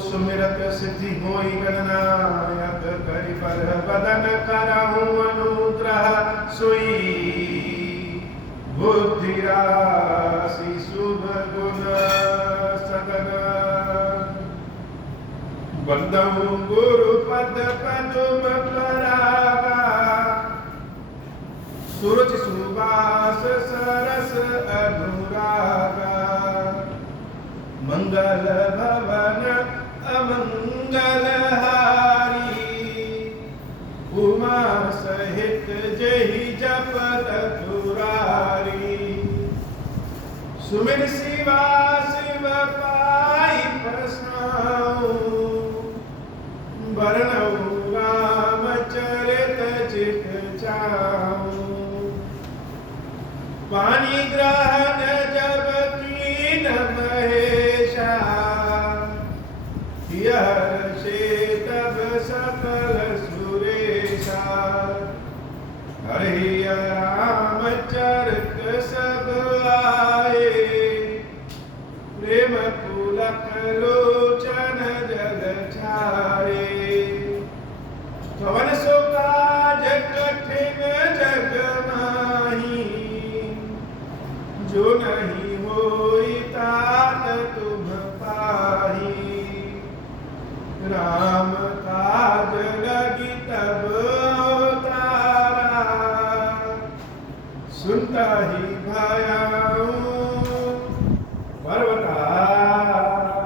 सुमिरत सिद्धि होई गणनायक करि पर बदन करहु अनुग्रह सोई बुद्धि राशि शुभ गुण सदन बंदहु गुरु पद पदुम परागा सूरज सुबास सरस अनुरागा मंगल भवन अमंगल हारी उमा सहित जहि जपत तुरारी सुमिर शिवा शिव पाई प्रसाऊ बरनऊ रामचरित चित चाऊ पानी ग्रहण जब कीन महेशा यह से तब सकल सुरेशा हरि रामचरित सब आए प्रेम पुलक लोचन जग छाए कवन सो काज कठिन जग माही जो नहीं होई तात तुम पाही राम काज लगी तब अवतारा सुनता ही भयाऊं पर्वतारा।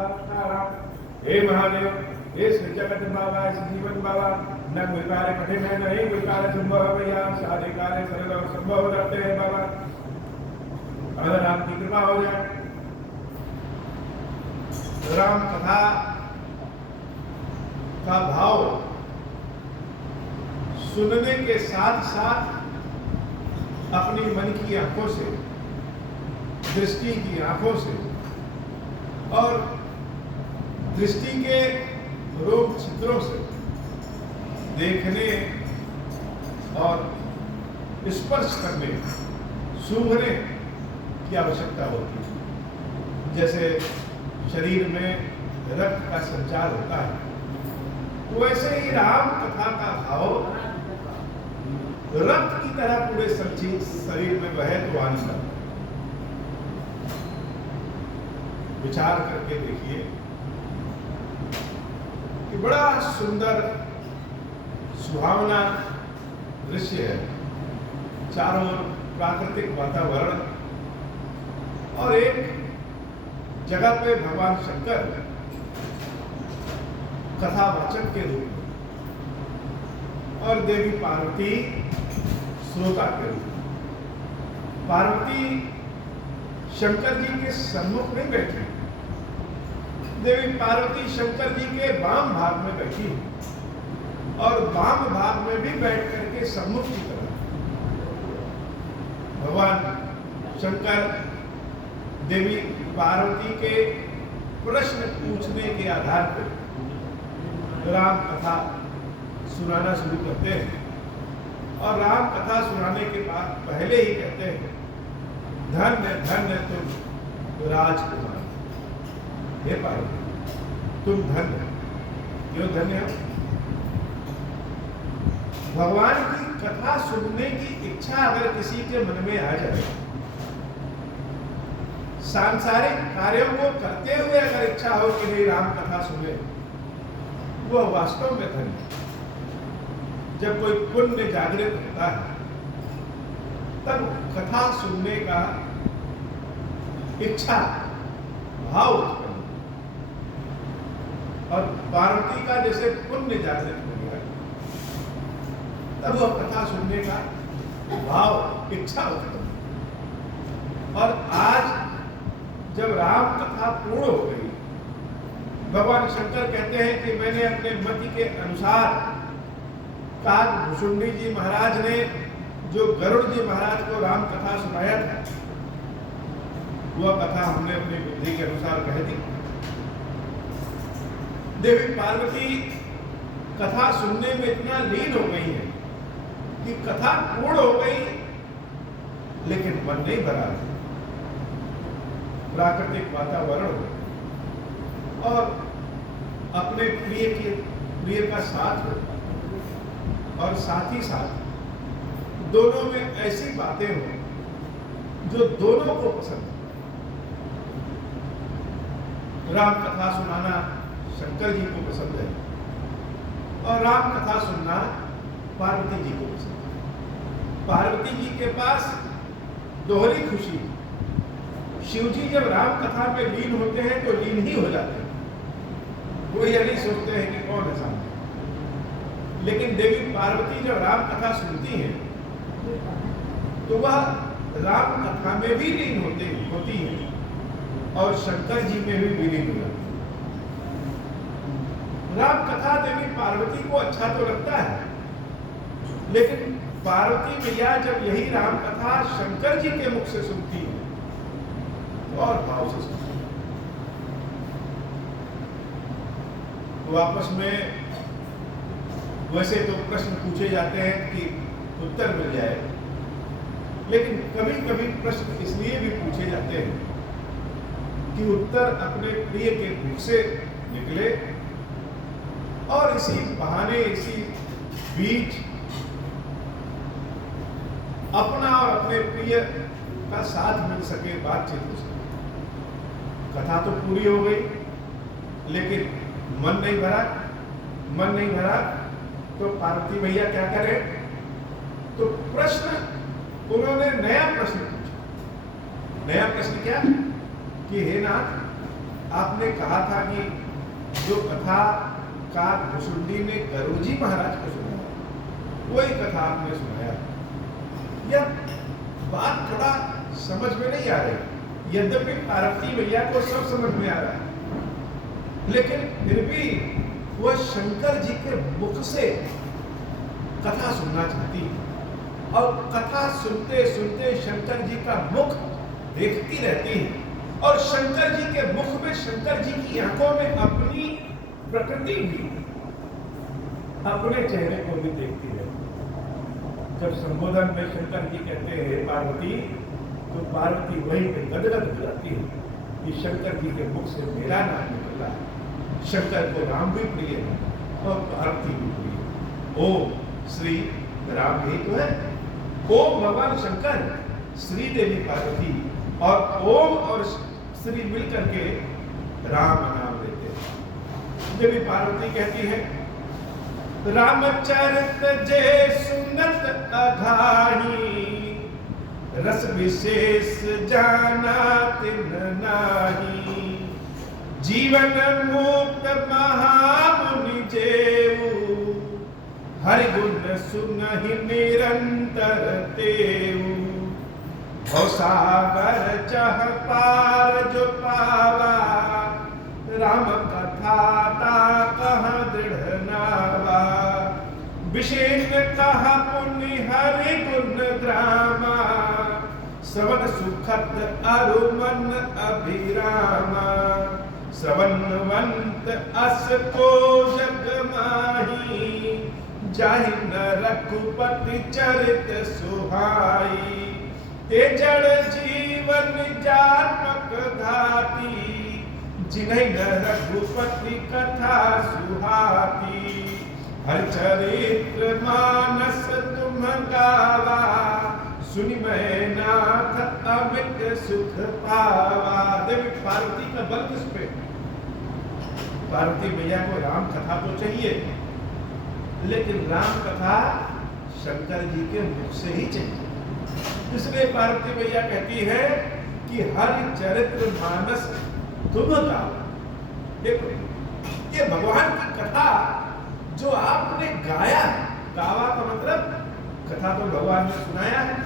हे महादेव, हे श्री जगत बाबा, श्री जीवन बाबा, न कोई कार्य कठिन है, नहीं कोई कार्य संभव है भैया, सारे कार्य सरल और संभव रहते हैं बाबा, अगर आपकी कृपा हो जाए। राम कथा का भाव सुनने के साथ साथ अपनी मन की आंखों से, दृष्टि की आंखों से और दृष्टि के रोग छिद्रों से देखने और स्पर्श करने, सूंघने की आवश्यकता होती है। जैसे शरीर में रक्त का संचार होता है, वैसे ही राम कथा का भाव रक्त की तरह पूरे शरीर में बहे तो आनंद। विचार करके देखिए कि बड़ा सुंदर सुहावना दृश्य है, चारों ओर प्राकृतिक वातावरण और एक जगह पे भगवान शंकर कथावाचक के रूप में और देवी पार्वती श्रोता के रूप में। पार्वती शंकर जी के सम्मुख नहीं बैठी, देवी पार्वती शंकर जी के वाम भाग में बैठी और वाम भाग में भी बैठ करके सम्मुख की तरह भगवान शंकर देवी पार्वती के प्रश्न पूछने के आधार पर राम कथा सुनाना शुरू करते हैं और राम कथा सुनाने के बाद पहले ही कहते हैं, धन्य धन्य तुम राजकुमार, हे पार्वती तुम धन्य। क्यों धन्य हो? भगवान की कथा सुनने की इच्छा अगर किसी के मन में आ जाए, सांसारिक कार्यों को करते हुए अगर इच्छा हो कि नहीं राम कथा सुने, वो वास्तव में धन्य। जब कोई पुण्य जागृत होता है तब कथा सुनने का इच्छा भाव उत्पन्न, और पार्वती का जैसे पुण्य जागृत हो गया तब वह कथा सुनने का भाव इच्छा उत्पन्न। और आज जब राम कथा पूर्ण हो गई, भगवान शंकर कहते हैं कि मैंने अपने मति के अनुसार काग भुसुंडी जी महाराज ने जो गरुड़ जी महाराज को राम कथा सुनाया था, वह कथा हमने अपनी बुद्धि के अनुसार कह दी। देवी पार्वती कथा सुनने में इतना लीन हो गई है कि कथा पूर्ण हो गई लेकिन मन नहीं भरा। प्राकृतिक वातावरण और अपने प्रिय का साथ हो और साथ ही साथ दोनों में ऐसी बातें हो जो दोनों को पसंद हो। राम कथा सुनाना शंकर जी को पसंद है और राम कथा सुनना पार्वती जी को पसंद है। पार्वती जी के पास दोहरी खुशी। शिव जी जब राम कथा में लीन होते हैं तो लीन ही हो जाते हैं, वो यह नहीं सोचते हैं कि कौन है सामने। लेकिन देवी पार्वती जब राम कथा सुनती हैं तो वह राम कथा में भी लीन होती हैं और शंकर जी में भी विलीन हो जाती है। राम कथा देवी पार्वती को अच्छा तो लगता है, लेकिन पार्वती मैया जब यही राम कथा शंकर जी के मुख से सुनती है तो और भाव से सुनती है। तो आपस में वैसे तो प्रश्न पूछे जाते हैं कि उत्तर मिल जाए, लेकिन कभी कभी प्रश्न इसलिए भी पूछे जाते हैं कि उत्तर अपने प्रिय के मुख से निकले और इसी बहाने इसी बीच अपना और अपने प्रिय का साथ मिल सके, बातचीत हो सके। कथा तो पूरी हो गई लेकिन मन नहीं भरा तो पार्वती भैया क्या करें? तो प्रश्न उन्होंने नया प्रश्न पूछा। नया प्रश्न क्या कि हे नाथ, आपने कहा था कि जो कथा का भुसुंडी ने गरुजी महाराज को सुनाया वही कथा आपने सुनाया। यह बात थोड़ा समझ में नहीं आ रही। यद्यपि पार्वती मैया को सब समझ में आ रहा है, लेकिन फिर भी वह शंकर जी के मुख से कथा सुनना चाहती है और कथा सुनते सुनते शंकर जी का मुख देखती रहती है और शंकर जी के मुख में, शंकर जी की आंखों में अपनी प्रकृति भी, अपने चेहरे को भी देखती रहती है। जब संबोधन में शंकर जी कहते हैं पार्वती, तो पार्वती वहीं पे गदगद हो जाती है कि शंकर जी के मुख से मेरा नाम निकला है। शंकर को राम भी प्रिय है और पार्वती भी प्रिय है। ओम श्री राम ही तो है। ओम भगवान शंकर, श्री देवी पार्वती और ओम और श्री मिलकर के राम नाम लेते हैं। देवी पार्वती कहती है, रामचरित जे सुनत अघाही, रस विशेष जाना तिन नाही। जीवन मुक्त महामुनि जेऊ, हरि गुण सुनहि निरंतर तेऊ। भवसागर चह पार जो पावा, राम कथा ता कह दृढ़ नावा। विशेष कहा पुण्य हरि गुण ग्रामा, श्रवण सुखद अरु मन अभिरामा। श्रवणवंत अस को जग माही, जाहि न रघुपति चरित सुहाई। ते जड़ जीवन जात्मक घाती, जिन्हि न रघुपति कथा सुहाती। हर चरित्र मानस तुम गावा, सुनि मैं नाथ अमित सुख पावा। देवी पार्वती का बल किस पे? पार्वती मैया को राम कथा तो चाहिए, लेकिन राम कथा शंकर जी के मुख से ही चाहिए। इसलिए पार्वती मैया कहती है कि हर चरित्र मानस तुम गावा। देखो, ये भगवान की कथा जो आपने गाया, गावा का मतलब कथा तो भगवान ने सुनाया है।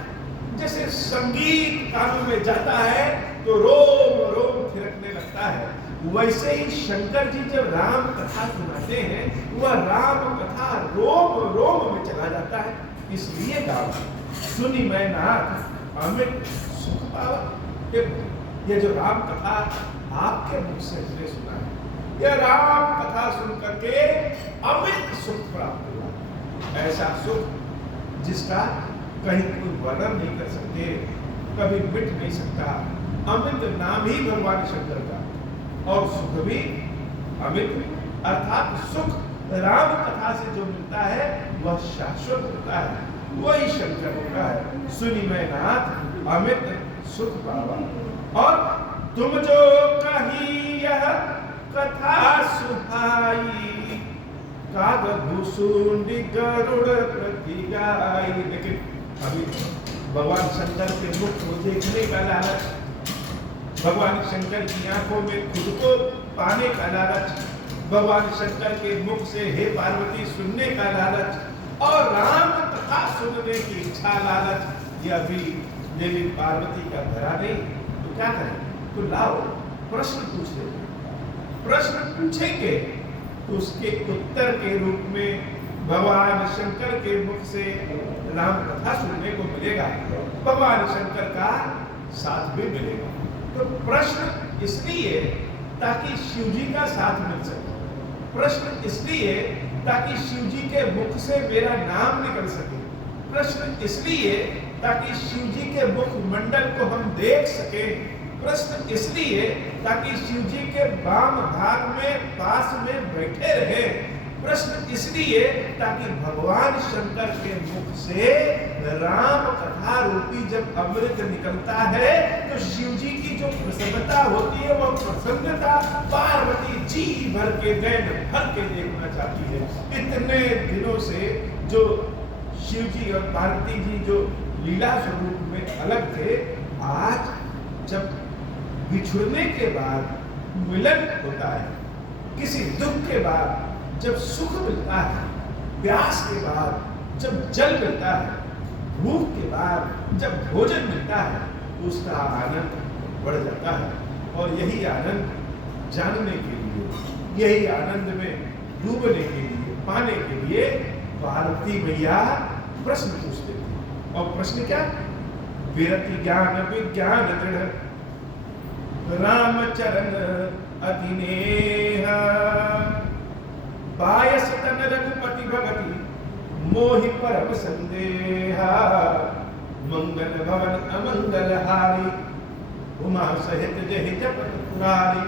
जैसे संगीत कानों में जाता है तो रोम रोम थिरकने लगता है, वैसे ही शंकर जी जब राम कथा सुनाते हैं वह राम कथा रोम रोम में चला जाता है। इसलिए गावा, सुनि मैं नाथ अमित सुख पावा। ये जो राम कथा आपके मुख से हमने सुना है, यह राम कथा सुन करके अमित सुख प्राप्त हुआ। ऐसा सुख जिसका कहीं कोई वर्णन नहीं कर सकते, कभी मिट नहीं सकता। अमित नाम ही भगवान शंकर का, और सुख भी अमित अर्थात सुख राम कथा से जो मिलता है वह शाश्वत होता है, वही शंकर होता है। सुनी मैं नाथ अमित सुख पावा। और तुम जो कही यह कथा सुहाई, काग भूसुंडी गरुड़ प्रति गाई। लेकिन अभी भगवान शंकर के मुख को देखने का लालच, भगवान शंकर की आंखों में खुद को पाने का लालच, भगवान शंकर के मुख से हे पार्वती सुनने का लालच और राम कथा सुनने की इच्छा लालच, ये अभी देवी पार्वती का धरा नहीं। तो क्या करें? तो लाओ प्रश्न पूछ ले। प्रश्न पूछेंगे तो उसके उत्तर के रूप में भगवान शंकर के मुख से राम कथा सुनने को मिलेगा, भगवान शंकर का साथ भी मिलेगा। तो प्रश्न इसलिए ताकि शिव जी का साथ मिल सके, प्रश्न इसलिए ताकि शिव जी के मुख से मेरा नाम निकल सके, प्रश्न इसलिए ताकि शिव जी के मुख मंडल को हम देख सके, प्रश्न इसलिए ताकि शिव जी के वाम भाग में पास में बैठे रहे, प्रश्न इसलिए ताकि भगवान शंकर के मुख से राम कथा रूपी जब अमृत निकलता है तो शिव जी की जो प्रसन्नता होती है वह प्रसन्नता पार्वती जी भर के नैन भर के देखना चाहती है। इतने दिनों से जो शिव जी और पार्वती जी जो लीला स्वरूप में अलग थे, आज जब बिछुड़ने के बाद मिलन होता है, किसी दुख के बाद जब सुख मिलता है, प्यास के बाद जब जल मिलता है, भूख के बाद जब भोजन मिलता है, तो उसका आनंद बढ़ जाता है। और यही आनंद जानने के लिए, यही आनंद में डूबने के लिए, पाने के लिए पार्वती मैया प्रश्न पूछते थे। और प्रश्न क्या? विरति ज्ञान विज्ञान दृढ़ रामचरण अतिनेह, बायस तन रघुपति भगति मोहि परम संदेहा, मंगल भवन अमंगल हारी उमा सहित जहि जपत पुरारी।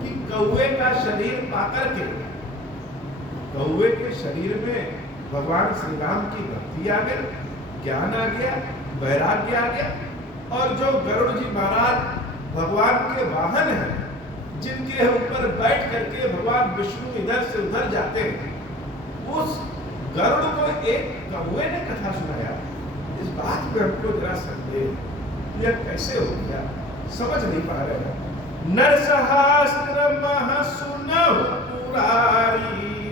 कि कौवे का शरीर पाकर के, कौवे के शरीर में भगवान श्री राम की भक्ति आ गई, ज्ञान आ गया, वैराग्य आ गया। और जो गरुड़ जी महाराज भगवान के वाहन हैं, जिनके ऊपर बैठ करके भगवान विष्णु इधर से उधर जाते हैं, उस गरुड़ को एक कौवे ने कथा सुनाया। इस बात में हमको जरा संदेह, यह कैसे हो गया, समझ नहीं पा रहे हैं। नरसहस्त्र मह सुनहु पुरारी,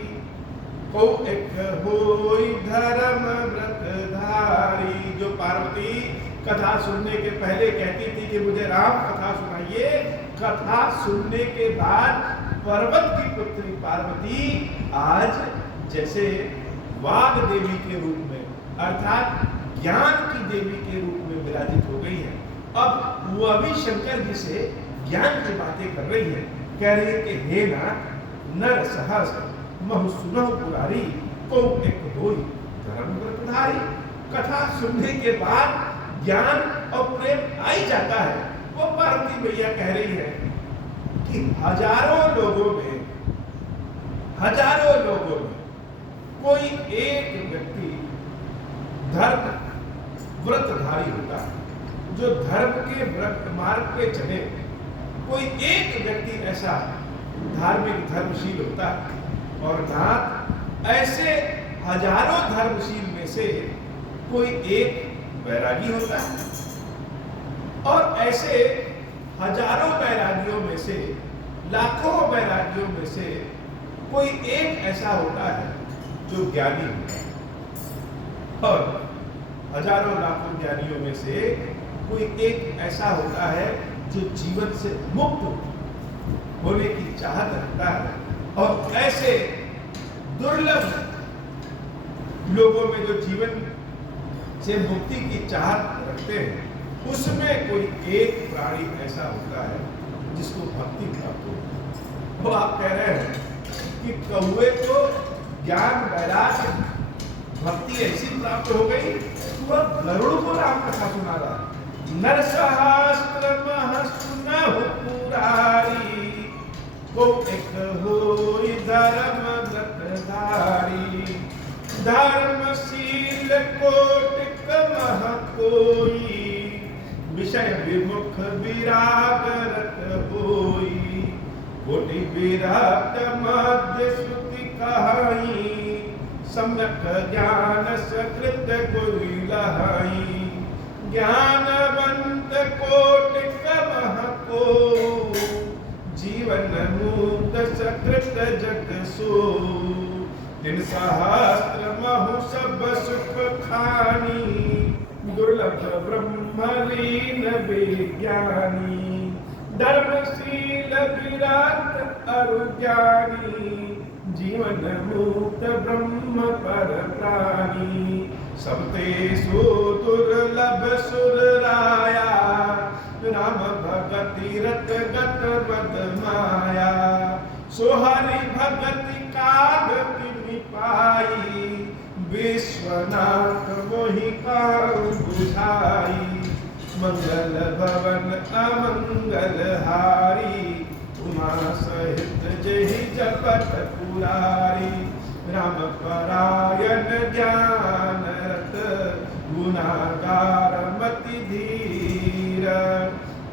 को एक होई धर्म व्रत धारी। जो पार्वती कथा सुनने के पहले कहती थी कि मुझे राम कथा सुनाइए, कथा सुनने के बाद पर्वत की पुत्री पार्वती आज जैसे वाग देवी के रूप में, अर्थात ज्ञान की देवी के रूप में विराजित हो गई है। अब वह भी शंकर जी से ज्ञान की बातें कर रही है, कह रही है कि हे नाथ नर सहस्र महु सुनहु पुरारी, को एक होई धर्म व्रतधारी। कथा सुनने के बाद ज्ञान और प्रेम आ ही जाता है। वो पार्वती मैया कह रही है कि हजारों लोगों में कोई एक व्यक्ति धर्म व्रतधारी होता है, जो धर्म के व्रत मार्ग पे चले। कोई एक व्यक्ति ऐसा धार्मिक धर्मशील होता है, और नाथ ऐसे हजारों धर्मशील में से कोई एक वैरागी होता है, और ऐसे हजारों वैरागियों में से, लाखों वैरागियों में से कोई एक ऐसा होता है जो ज्ञानी होता है, और हजारों लाखों ज्ञानियों में से कोई एक ऐसा होता है जो जीवन से मुक्त होने की चाहत रखता है। और ऐसे दुर्लभ लोगों में जो जीवन से मुक्ति की चाहत रखते हैं, उसमें कोई एक प्राणी ऐसा होता है जिसको भक्ति प्राप्त हो। वो आप कह रहे हैं कि कौवे को ज्ञान वैराग्य भक्ति ऐसी प्राप्त हो गई, वह गरुड़ को राम कथा सुना रहा है। नरसहस्त्र मह सुनहु पुरारी, को एक होई धर्म विरक्त मध्य श्रुति कहाई, सम्यक ज्ञान सकृत कोई लहाई। ज्ञानवंत कोटि कमह को, जीवन मुक्त सकृत जग सो। दिन सहस्त्र महु सब सुख खानी, दुर्लभ ब्रह्मलीन विज्ञानी। धर्मशील विराट अरु ज्ञानी, जीवन मुक्त ब्रह्म पर प्राणी। सबते सो दुर्लभ सुर राया, राम भगति रत गत मद माया। सो हरि भगति कागति पाई, विश्वनाथ मोहि काहू बुझाई। मंगल भवन अमंगल हारी, उमा सहित जहि जपत पुरारी। राम परायण ज्ञान रत, गुनागार मति धीर।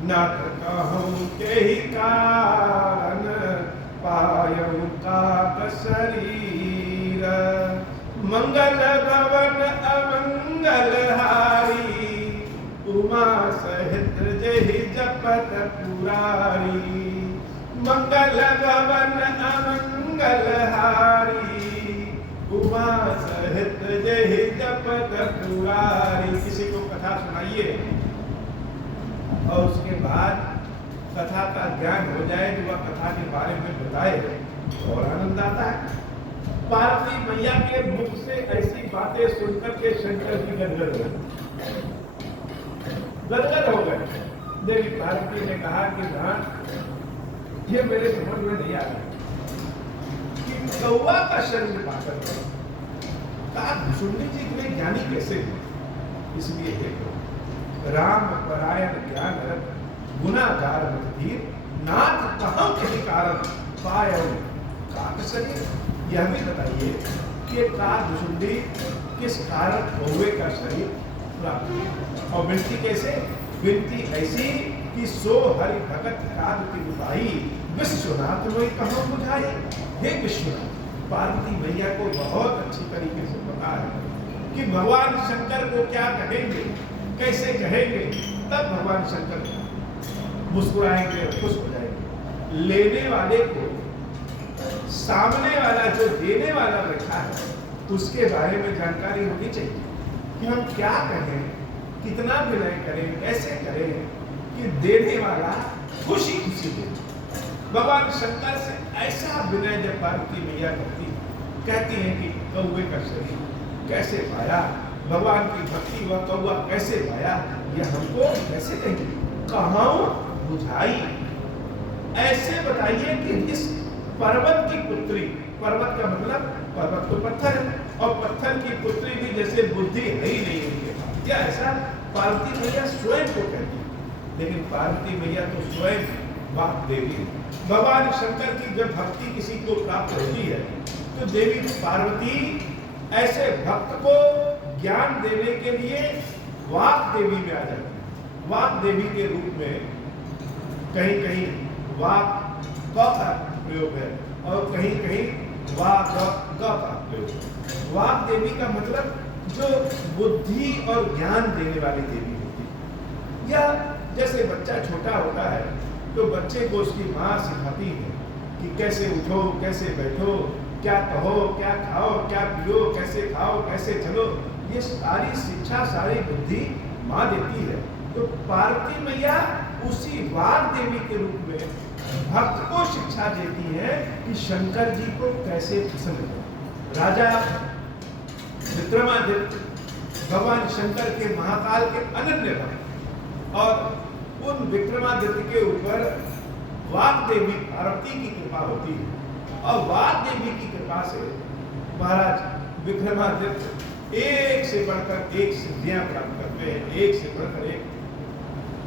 नाथ कहूँ केहि कारण, पायऊ काक शरीर। मंगल भवन अमंगल हारी, उमा सहित जहि जपत पुरारी। मंगल भवन अमंगल हारी, उमा सहित जहि जपत पुरारी। किसी को कथा सुनाइए और उसके बाद कथा का ज्ञान हो जाए, जो वह कथा के बारे में बताए, और आनंद आता है। पार्वती मैया के मुख से ऐसी बातें सुनकर के शंकर जी गदगद हो गए। देवी पार्वती ने कहा कि हाँ, ये मेरे समझ में नहीं आ रहा कि कौवा का शरीर पाकर कहा भुसुंडी जी इतने ज्ञानी कैसे हैं। इसलिए देखो, राम परायण ज्ञान रत, गुनागार मत धीर। नाथ कहाँ के कारण, पायऊ काक शरीर। यह भी बताइए कि काक भुसुंडी किस कारण कौवे का शरीर प्राप्त हुआ। और विनती कैसे? विनती ऐसी कि सो हरि भगत कागति बुझाई, विश्वनाथ मोहि कहाँ बुझाई। हे विश्वनाथ, पार्वती मैया को बहुत अच्छी तरीके से पता है कि भगवान शंकर को क्या कहेंगे, कैसे कहेंगे। तब भगवान शंकर मुस्कुराएंगे, खुश हो जाएंगे। लेने वाले को सामने वाला जो देने वाला बैठा है, उसके बारे में जानकारी होनी चाहिए कि हम क्या कहें, कितना विनय करें, कैसे करें कि देने वाला खुशी खुशी दे। भगवान शंकर से ऐसा विनय जब पार्वती मैया कहती हैं कि कौवे का शरीर कैसे पाया, भगवान की भक्ति वह कौवा कैसे पाया, यह हमको कैसे कहेंगे, कहाँ बुझाई। ऐसे बताइए कि इस पर्वत की पुत्री, पर्वत का मतलब पर्वत तो पत्थर है, और पत्थर की पुत्री भी जैसे बुद्धि है ही नहीं उनके पास, क्या ऐसा पार्वती मैया स्वयं को कहती है। लेकिन पार्वती मैया तो स्वयं बात देवी। भगवान शंकर की जब भक्ति किसी को प्राप्त होती है तो देवी पार्वती ऐसे भक्त को ज्ञान देने के लिए वाक देवी में आ जाती है। वाक देवी के रूप में कहीं कहीं वाक का प्रयोग है और कहीं कहीं वाक का प्रयोग है। वाक देवी का मतलब जो बुद्धि और ज्ञान देने वाली देवी होती है। या जैसे बच्चा छोटा होता है तो बच्चे को उसकी माँ सिखाती है कि कैसे उठो, कैसे बैठो, क्या कहो, क्या खाओ, क्या पियो, कैसे खाओ, कैसे चलो। ये सारी शिक्षा, सारी बुद्धि माँ देती है। तो पार्वती मैया उसी वाक देवी के रूप में भक्त को शिक्षा देती है कि शंकर जी को कैसे पसंद करो। राजा विक्रमादित्य भगवान शंकर के महाकाल के अनन्य भक्त, और उन विक्रमादित्य के ऊपर वाक देवी पार्वती की कृपा होती है। और वाक देवी की कृपा से महाराज विक्रमादित्य एक से बढ़कर एक सिद्धियां प्राप्त करते हैं, एक से बढ़कर एक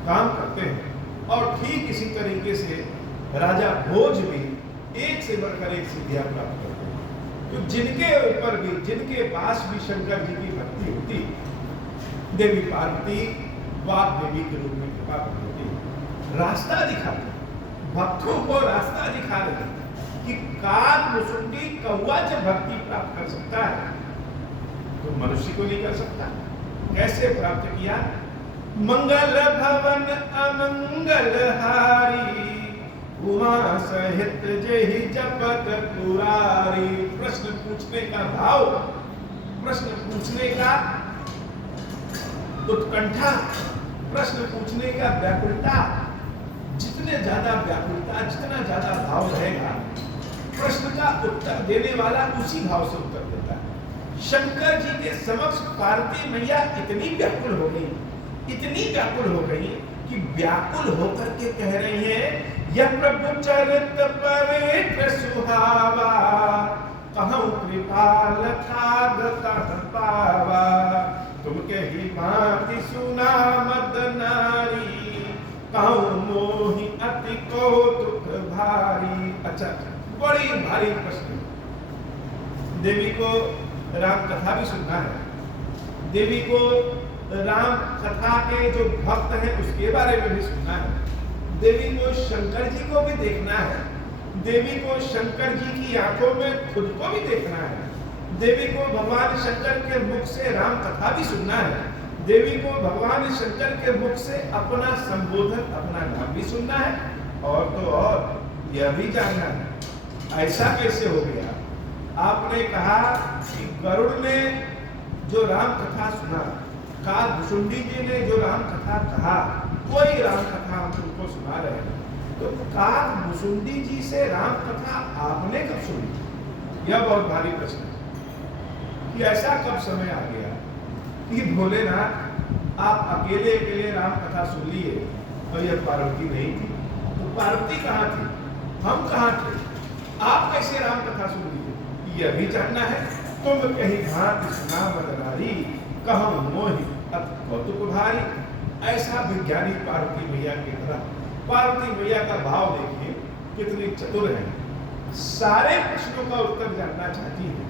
काम करते हैं। और ठीक इसी तरीके से राजा भोज भी एक से बढ़कर एक सिद्धियां प्राप्त करते हैं। तो जिनके ऊपर भी, जिनके पास भी शंकर जी की भक्ति होती, देवी पार्वती वाक देवी के रूप में कृपा होती, रास्ता दिखाते, भक्तों को रास्ता दिखा रहे। कि काग मुसुंडी कौआ जब भक्ति प्राप्त कर सकता है तो मनुष्य को नहीं कर सकता। कैसे प्राप्त किया? मंगल भवन अमंगल हारी, उमा सहित जहि जपत पुरारी। प्रश्न पूछने का भाव, प्रश्न पूछने का उत्कंठा, प्रश्न पूछने का व्याकुलता, जितने ज्यादा व्याकुलता, जितना ज्यादा भाव रहेगा, प्रश्न का उत्तर देने वाला उसी भाव से उत्तर देता है। शंकर जी के समक्ष पार्वती मैया इतनी व्याकुल हो गई, इतनी व्याकुल हो गई कि व्याकुल होकर के कह रही हैं, यह प्रभु चरित पवित्र सुहावा, कहूँ कृपाल कागता पावा। तुम कही भांति सुना मद नारी, कहूँ मोहि अति कौतुक भारी। अच्छा, बड़ी भारी प्रश्न। देवी को राम कथा भी सुनना है, देवी को राम कथा के जो भक्त हैं उसके बारे में भी सुनना है, देवी को शंकर जी को भी देखना है, देवी को शंकर जी की आंखों में खुद को भी देखना है, देवी को भगवान शंकर के मुख से राम कथा भी सुनना है, देवी को भगवान शंकर के मुख से अपना संबोधन, अपना नाम भी सुनना है, और तो और यह भी जानना है ऐसा कैसे हो गया। आपने कहा कि गरुड़ ने जो राम कथा सुना, कागभुसुंडी जी ने जो राम कथा कहा, वही राम कथा हम तुमको सुना रहे हैं। तो कागभुसुंडी जी से राम कथा आपने कब सुनी? यह बहुत भारी प्रश्न है कि ऐसा कब समय आ गया कि भोलेनाथ आप अकेले अकेले राम कथा सुन लिए और यह पार्वती नहीं थी, तो पार्वती कहाँ थी, हम कहाँ थे, आप कैसे राम कथा सुन लिए, यह भी जानना है। तुम कहीं भांति सुना मद नारी, कहूँ मोहि अति कौतुक भारी। ऐसा विज्ञानी पार्वती मैया की तरह, पार्वती मैया का भाव देखिए कितनी चतुर है, सारे प्रश्नों का उत्तर जानना चाहती है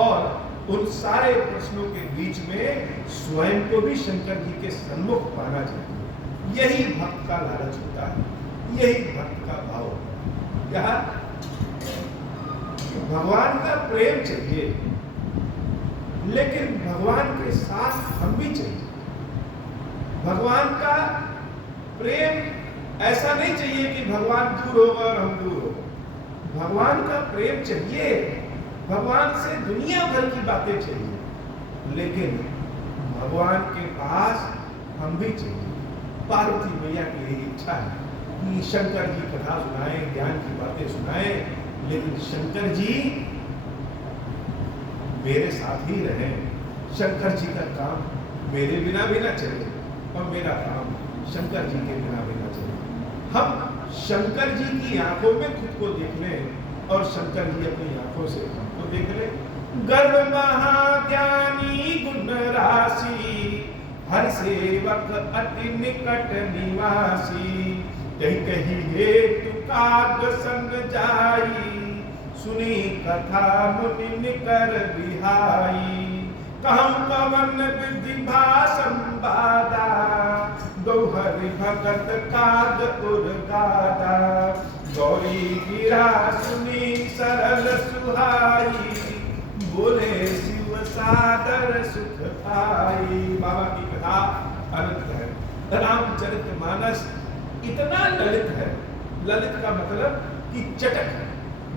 और उन सारे प्रश्नों के बीच में स्वयं को भी शंकर जी के सम्मुख पाना चाहती है। यही भक्त का लालच होता है, यही भक्त का भाव होता है। भगवान का प्रेम चाहिए, लेकिन भगवान के साथ हम भी चाहिए। भगवान का प्रेम ऐसा नहीं चाहिए कि भगवान दूर होगा और हम दूर होगा। भगवान का प्रेम चाहिए, भगवान से दुनिया भर की बातें चाहिए, लेकिन भगवान के पास हम भी चाहिए। पार्वती मैया की यही इच्छा है कि शंकर जी कथा सुनाएं, ज्ञान की बातें सुनाएं, लेकिन शंकर जी मेरे साथ ही रहें, शंकर जी का काम मेरे बिना भी ना चले और मेरा काम शंकर जी के बिना भी ना चले। हम शंकर जी की आंखों में खुद को देख लें और शंकर जी अपनी आंखों से हमको देख लें। गर्भ महाज्ञानी गुण राशि, हर सेवक अति निकट निवासी। कहीं कहीं हेतु काग संग जाई, सुनी कथा मुनि निकर बिहाई। कहम पवन विधि भाषम बादा, दोहरि भगत काग उर्गादा। गौरी गिरा सुनी सरल सुहाई, बोले शिव सादर सुख पाई। बाबा की कथा अनंत है। रामचरितमानस इतना ललित है, ललित का मतलब कि चटक है।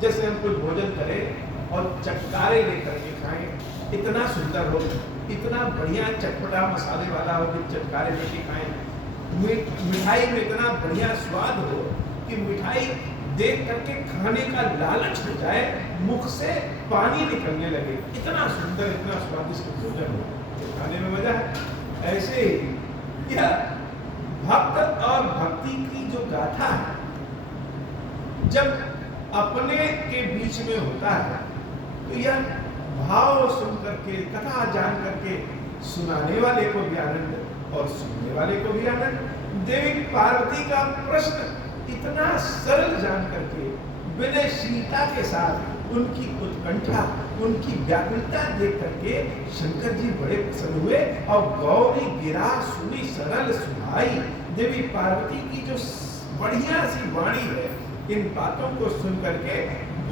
जैसे हम कुछ भोजन करें और चटकारे लेकर के खाएं, इतना सुंदर हो, इतना बढ़िया चटपटा मसाले वाला हो कि चटकारे लेके खाएं। मिठाई में इतना बढ़िया स्वाद हो कि मिठाई देख करके खाने का लालच हो जाए, मुख से पानी निकलने लगे। इतना सुंदर, इतना स्वादिष्ट भोजन हो तो खाने में मजा है। ऐसे ही यह भक्त और भक्ति की जो गाथा है, जब अपने के बीच में होता है तो यह भाव सुन करके, कथा जान करके सुनाने वाले को भी आनंद और सुनने वाले को भी आनंद। देवी पार्वती का प्रश्न इतना सरल जान करके, विनयशीलता के साथ उनकी उत्कंठा, उनकी व्याकुलता देख करके शंकर जी बड़े प्रसन्न हुए और गौरी गिरा सुनी सरल सुनाई। देवी पार्वती की जो बढ़िया सी वाणी है, इन बातों को सुन करके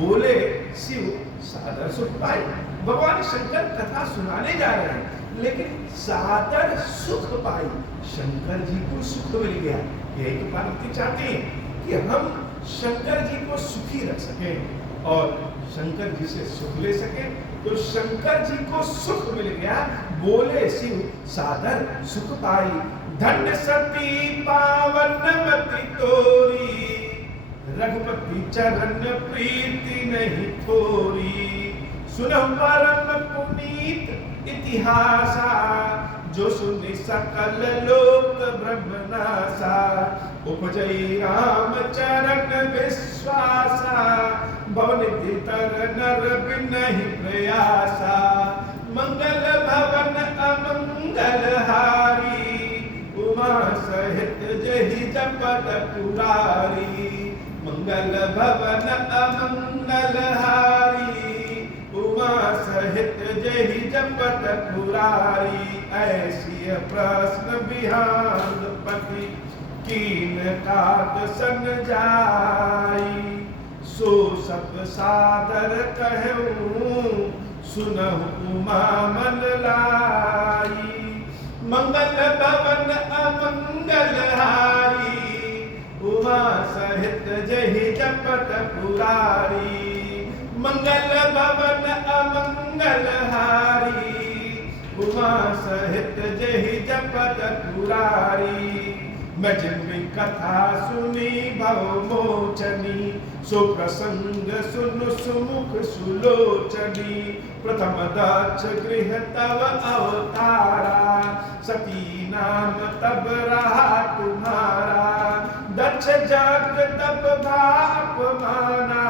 बोले शिव सादर सुख पाई। भगवान शंकर कथा सुनाने जा रहे हैं, लेकिन सादर सुख पाई, शंकर जी को सुख मिल गया। यही तो पार्वती चाहते हैं कि हम शंकर जी को सुखी रख सकें और शंकर जी से सुख ले सकें। तो शंकर जी को सुख मिल गया, बोले शिव सादर सुख पाई। धन्य सती पावन मति तोरी, रघुपति चरण प्रीति नहीं थोरी। सुनहु परम पुनीत इतिहासा, जो सुनि सकल लोक ब्रह्मनासा। उपजई राम चरण विश्वासा, भवनिधि तर नर बिनहि प्रयासा। मंगल भवन अमंगल हारी, उमा सहित जहि जपत पुरारी। मंगल भवन अमंगल हारी, उमा सहित जहि जपत पुरारी। ऐसी प्रश्न बिहान पति, कीन काट सन जाई। सो सब सादर कहूँ, सुनहु उमा मन लाई। मंगल भवन अमंगल हारी, उमा सहित जहि जपत पुरारी। मंगल भवन अमंगल हारी, उमा सहित जहि जपत पुरारी। मैं जिनकी कथा सुनी भव मोचनी, सो प्रसंग सुन सुमुख सुलोचनी। प्रथम दक्ष गृह तव अवतारा, सती नाम तब रहा तुम्हारा। दक्ष जग तब बाप माना,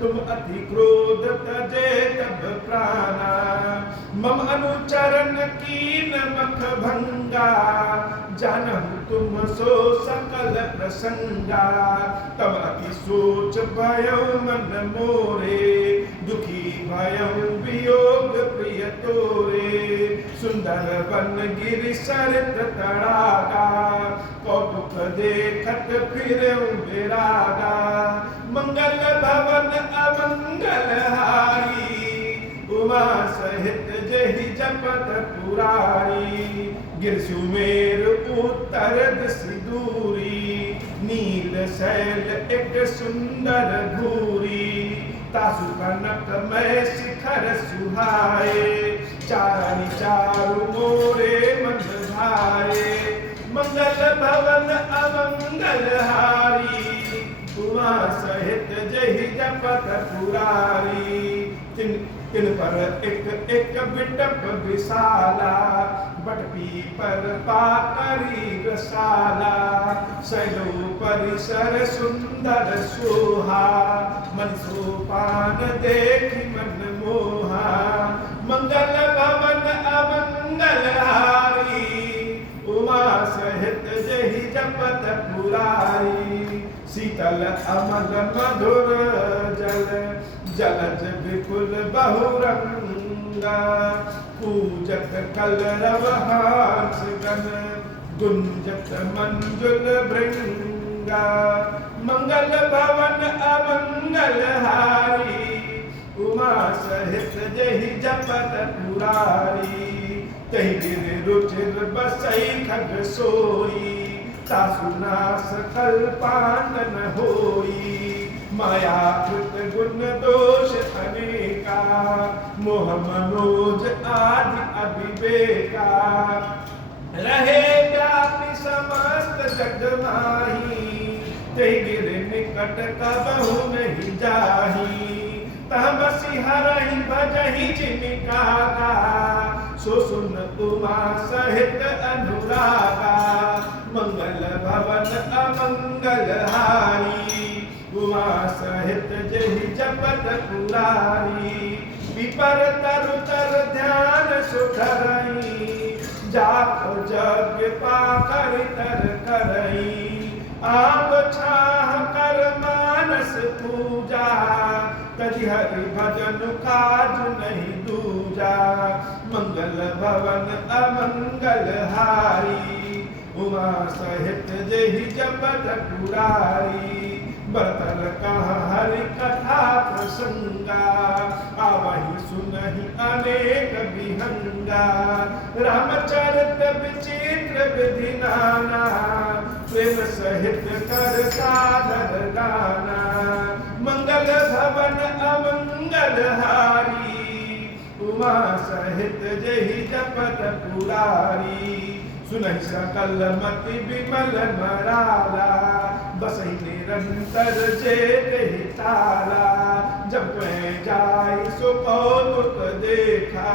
तुम अति क्रोध तजे तब प्राणा। मम अनुचरण कीन मख भंगा, जानहु तुम सो सकल प्रसंगा। तब अति सोच भयउ मन मोरे, दुखी भयउ वियोग प्रिय तोरे। सुंदर वन गिरि सरित तड़ागा, कौतुक देखत फिरउ विरागा। मंगल भवन अमंगल हारी, उमा सहित जहि जपत पुरारी। गिर सुमेर उत्तर दिशि दूरी, नील शैल एक सुंदर धूरी। तासु कनक में शिखर सुहाए, चारि चारु मोरे मन भाए। मंगल भवन अमंगल हारी, उमा सहित जहि जपत पुरारी। तिन पर एक एक बिटप विशाला, बट पीपर पाकरी रसाला। शैलो परिसर सुंदर सोहा, मन सोपान देखि मन मोहा। मंगल भवन अमंगल हारी, उमा सहित जहि जपत पुरारी। शीतल अमल मधुर जल, जलज विपुल बहुरंगा। पूजत कलरव हास गण, गुंजत मंजुल भृंगा। मंगल भवन अमंगल हारी, उमा सहित जहि जपत पुरारी। तहि गिरि रुचिर बसई खग सोई, तासु नास कल्पांत न होई। माया कृत गुण दोष अनेका, मोह मनोज आदि अविवेका। रहे व्यापी समस्त जग माही, तहि गिरि निकट कबहु नहीं जाही। तह बसी हरहि भजहि जिनका, सो सुन उमा सहित अनुरागा। मंगल भवन अमंगल हारी, उमा सहित जहि जपत पुरारी। विपर तरु तर ध्यान सुधरई, जाप जग पाकर तर करई। आप छाह कर मानस पूजा, तजि हरि भजन काज नहीं दूजा। मंगल भवन अमंगल हारी, उमा सहित जहि जपत पुरारी। बरतर कहा हरि कथा प्रसंगा, आवहि सुनहि अनेक विहंगा। रामचरित विचित्र विधि नाना, प्रेम सहित कर सादर गाना। मंगल भवन अमंगल हारी, उमा सहित जहि जपत पुरारी। सुनहि सकल मति विमल मराला, बसहि निरंतर जेते ताला। जब मैं जाय सो कौतुक देखा,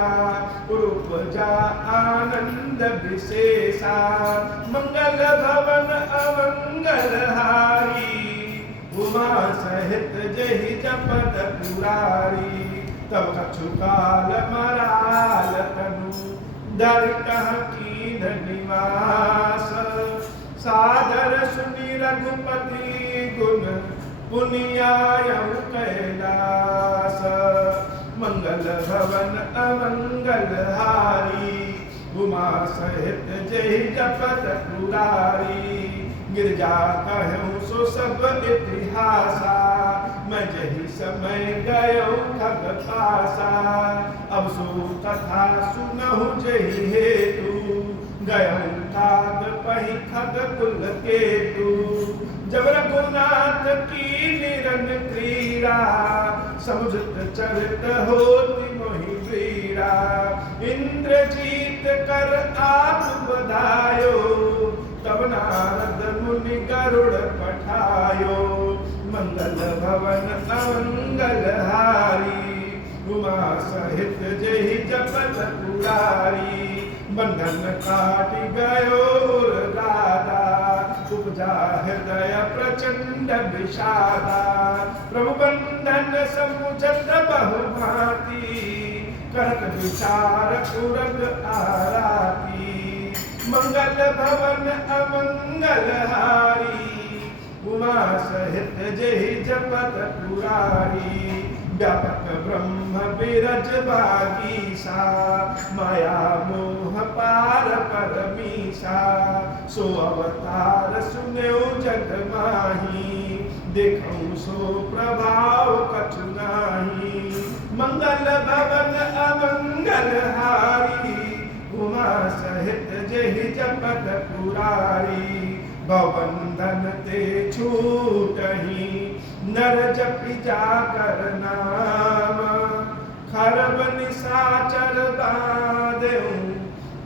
उपजा आनंद विशेषा। मंगल भवन अमंगल हारी, उमा सहित जहि जपत पुरारी। तब कछु काल मराल तनु, डर कह कीन निवास। सादर सुनि रघुपति गुण, पुनियायउ कैलास। मंगल भवन अमंगल हारी, उमा सहित जहि जपत पुरारी। गिरजा कहूँ सो सब इतिहासा, मैं जहि समय गयो खग पासा। अब सो कथा सुनहु जहि हेतु, गयऊँ काग पहि खग कुल केतु। जब रघुनाथ की निरन क्रीड़ा, समुझत चरित होति मोहि वीरा। इंद्रजीत कर आप बधायो, तब नारद मुनि गरुड़ पठायो। मंगल भवन अमंगल हारी, उमा सहित जहि जपत पुरारी। बंधन काट गयो दादा, उपजा हृदय प्रचंड विषादा। प्रभु बंधन समुझत बहु भांति, करत विचार पुरग आराती। मंगल भवन अमंगल हारी, उमा सहित जहि जपत पुरारी। व्यापक ब्रह्म बिरज बागीसा, माया मोह पार परमीसा। सो अवतार सुन्यो जग माही, देखऊँ सो प्रभाव कछु नाही। मंगल भवन अमंगल हारी, उमा सहित जहि जपत पुरारी। भवबंधन ते छूटहि, नर जपि जाकर नाम। खरब निशाचर बाँधेउ,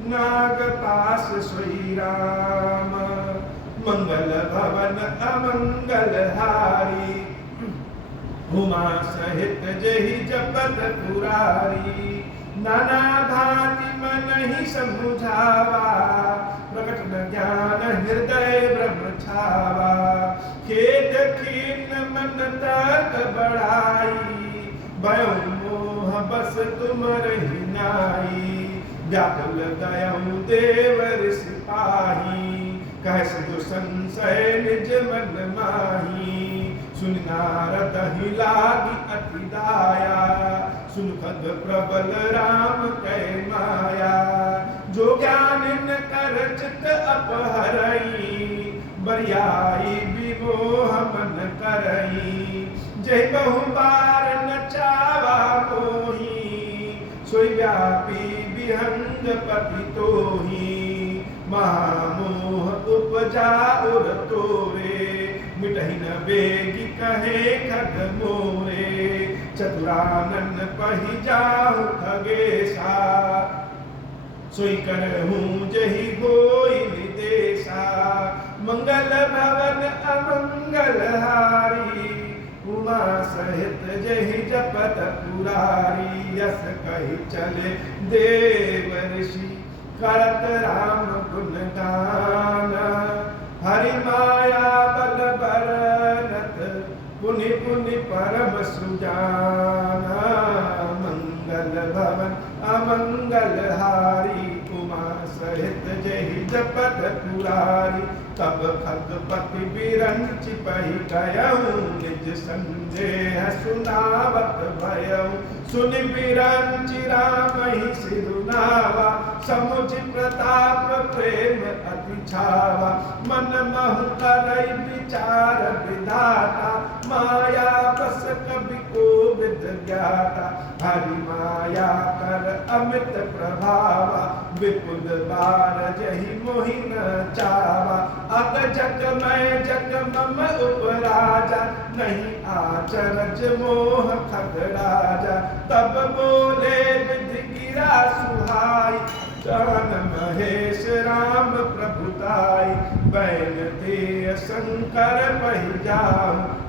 नाग पास सोई राम। मंगल भवन अमंगल हारी, उमा सहित जहि जपत पुरारी। नाना भांति मन ही समुझावा, प्रकट न ज्ञान हृदय ब्रह्म छावा। खेद खीन मन तर्क बढ़ाई, भयो मोह बस तुम रही नाई। व्याकुल गयऊँ देवर सिपाही, कह जो संशय निज मन माही। सुन नारद ही लागी अति दाया, सुन खद प्रबल राम कै माया। जो ज्ञान न कर चित अपहरई, बरियाई विमोह मन करई। जय बहु बार नचावा मोही, सोई व्यापी विहंग पति तोही। महामोह उपजा उर तोरे, मिटहि न बेगी कहे खग मोरे। चतुरानन पहि जाहु खगेसा, सोई करहूँ जहि होई निदेशा। मंगल भवन अमंगल हारी, उमा सहित जहि जपत पुरारी। यस कहि चले देव ऋषि, करत राम गुण गान। हरि माया बल बरनत, पुनि पुनि परम सुजाना। मंगल भवन अमंगल हारी, उमा सहित जहि जपत पुरारी। तब खगपति बिरंच पही गयऊँ निज संदेह सुनावत भयऊँ। सुन बिरंच राम ही सिरुनावा समुझ प्रताप प्रेम अति छावा। मन महु करई विचार विधाता माया बस कवि को विद ज्ञाता। हरि माया कर अमित प्रभावा विपुल बार जहि मोहि न चावा। अग जग मैं जग मम उपराजा नहीं आचरज मोह खग राजा। तब बोले विधि गिरा सुहाई जान महेश राम प्रभुताई। बैन ते शंकर पहि जाऊँ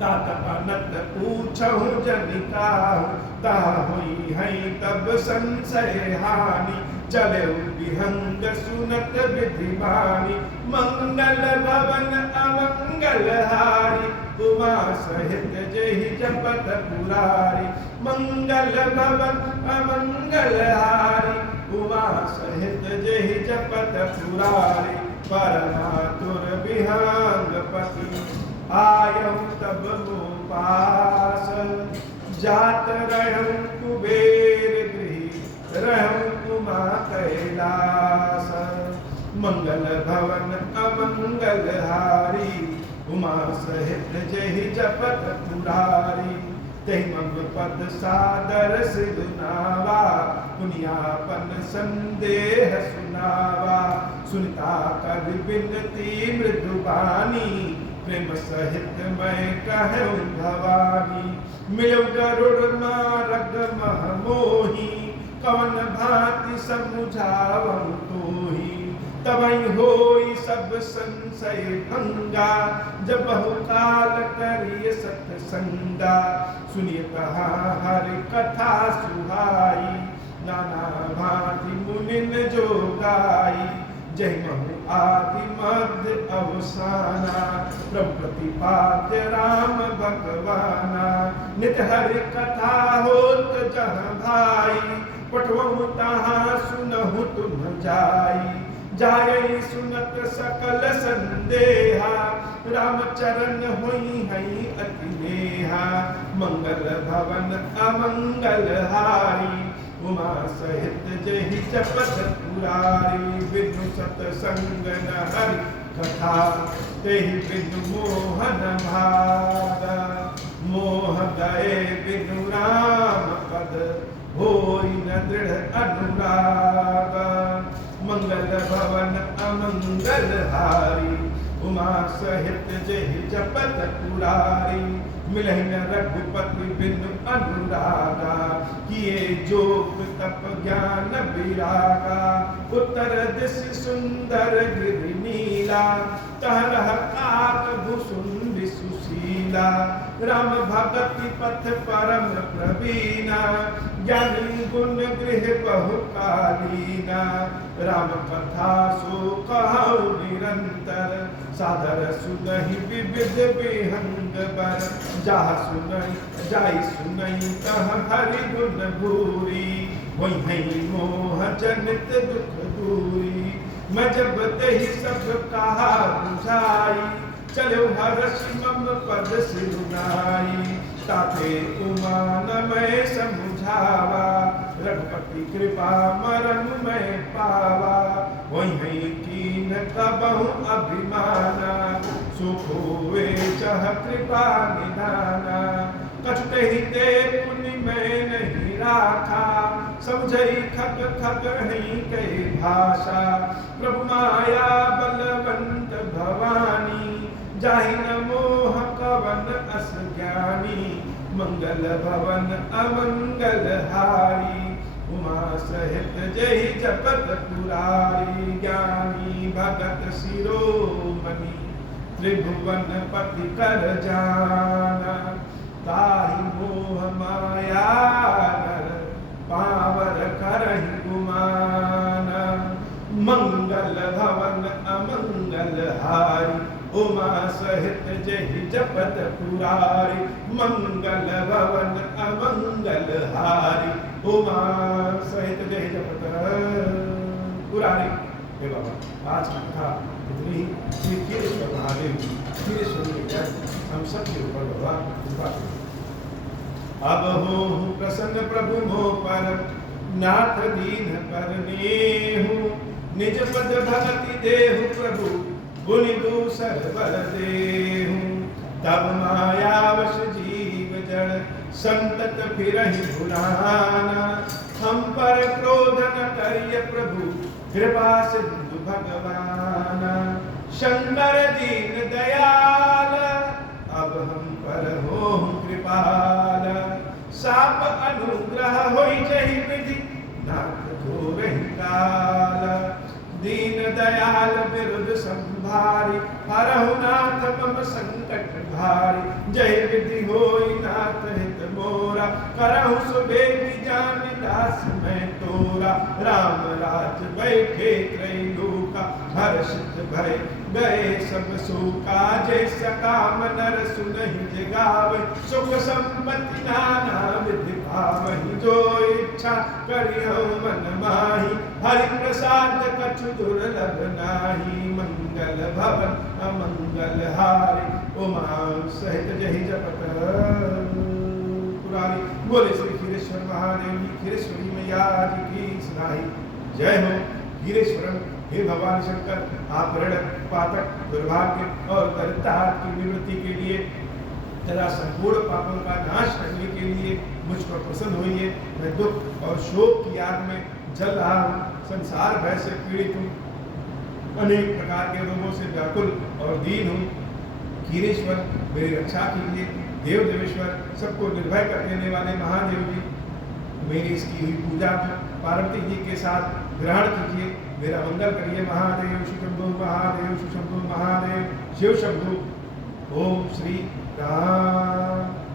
तात अनत पूछहु जनिकाहु। ताहुई हई तब संशय हानि चले विहंग सुनत विधिवानी। मंगल भवन अमंगल हारी उमा सहित जेहि जपत पुरारी। मंगल भवन अमंगल हारी उमा सहित जेहि जपत पुरारी। परमातुर विहंग पति आयऊ तब मोह पास। जात रहूं कुबेर गृह रहूं उमा कैलास। मंगल भवन अमंगल हारी उमा सहित जेहि जपत पुरारी। तेहि मंग पद सादर सिरुनावा पुनियापन संदेह सुनावा। सुनता कर बिनती मृदुबानी प्रेम सहित मैं कहूँ भवानी। मिलो गरुड़ मारग मह मोही कवन भांति समुझावं तोही। तबहि होई सब संशय भंगा जब बहुकाल करिय सत्संगा। सुनिए कहा हरि कथा सुहाई नाना भांति मुनिन जो गाई। जय महु आदि मध्य अवसाना प्रभु प्रतिपाद्य राम भगवाना। नित हरि कथा होत जहाँ भाई पठवहु तहाँ सुनहु तुम जाई। जाय सुनत सकल संदेहा राम चरण होई हई अति नेहा। मंगल भवन अमंगल हारी उमा सहित जेहि जपत पुरारी। विष्णु सतसंग न हरि कथा तेहि विष्णु मोहन भागा। मोह गए बिनु राम पद होई न दृढ़ अनुरागा। मंगल भवन अमंगल हारी उमा सहित जेहि जपत पुरारी। मिलहि न रघुपति बिनु अनुरागा किए जोग तप ज्ञान विरागा। उत्तर दिश सुंदर गिरि नीला तह रह काक भुसुंड सुशीला। राम भगति पथ परम प्रवीणा ज्ञानी गुण गृह बहुकालीना। राम कथा सो कहु निरंतर सादर सुनहि विविध विहंग बर। जाह सुनहि जाई सुनहि तह हरि गुण भूरी वही हई मोह जनित दुख दूरी। मैं जब तेहि सब कहा बुझाई चलो हर्ष मम पद सिरुनाई। ताते उमा न मैं समुझावा रघुपति कृपा मरण में पावा। वही कीन कबहु अभिमाना सुख होवे चह कृपा निधाना। कछुते ते पुनि में नहीं राखा समझई खग खग नहीं कही भाषा। प्रभु माया बलवंत भवानी जाहि न मोह कवन अस ज्ञानी। मंगल भवन अमंगल हारी उमा सहित जेहि जपत पुरारी। ज्ञानी भगत शिरोमणि त्रिभुवन पति कर जाना। ताहि मोह माया नर पावर करहि गुमाना। मंगल भवन अमंगल हारी उमा सहित जेहि जपत पुरारी। मंगल भवन अमंगल हारी उमा सहित जेहि जपत पुरारी। हे बाबा आज की कथा इतनी ही। श्री खीरेश्वर महादेव खीरेश्वर के जय हम सबके ऊपर बाबा कृपा करें। अब हो प्रसन्न प्रभु मोह पर नाथ दीन करने हूँ, निज पद भगति देहु प्रभु गुनि दूसर बर देहु। तब मायावश जीव जड़ संतत फिरहि भुलाना, हम पर क्रोध न करिय प्रभु कृपा सिंधु भगवान। शंकर दीन दयाल अब हम पर हो कृपाल, साप अनुग्रह होई जहि विधि नाथ घोरहि काल। दीन दयाल विरुद्ध संभारी, हरहु नाथ मम संकट भारी। जय विधि होई नाथ हित मोरा, करहु सुबेगी जान दास मैं तोरा। राम राज बैठे त्रैलोका, हर्षित भय गए सब शोका। जैसा काम नर सुनहि जगावे, सुख संपत्ति नाना विधि पावहि। जो इच्छा करिहु मन माहि, हरि प्रसाद कछु दुर्लभ नाही। मंगल भवन अमंगल हारी, उमा सहित जहि जपत पुरारी। बोले श्री खीरेश्वर महादेव जी खीरेश्वरी मैया जी की सदाई जय हो। खीरेश्वरम हे भगवान शंकर, आप ऋण पातक दुर्भाग्य और दरिद्रता की निवृत्ति के लिए तथा संपूर्ण पापों का नाश करने के लिए मुझ पर प्रसन्न होइए। मैं दुख और शोक की आग में जल रहा हूँ, संसार भय से पीड़ित हूँ, अनेक प्रकार के रोगों से व्याकुल और दीन हूँ। खीरेश्वर मेरी रक्षा कीजिए। देव देवेश्वर सबको निर्भय कर देने वाले महादेव जी, मेरी इसकी हुई पूजा पार्वती जी के साथ ग्रहण कीजिए, मेरा मंगल करिए। महादेव शिशंभु महादेव शिशंभु महादेव शिव शंभु। ओम श्री राम।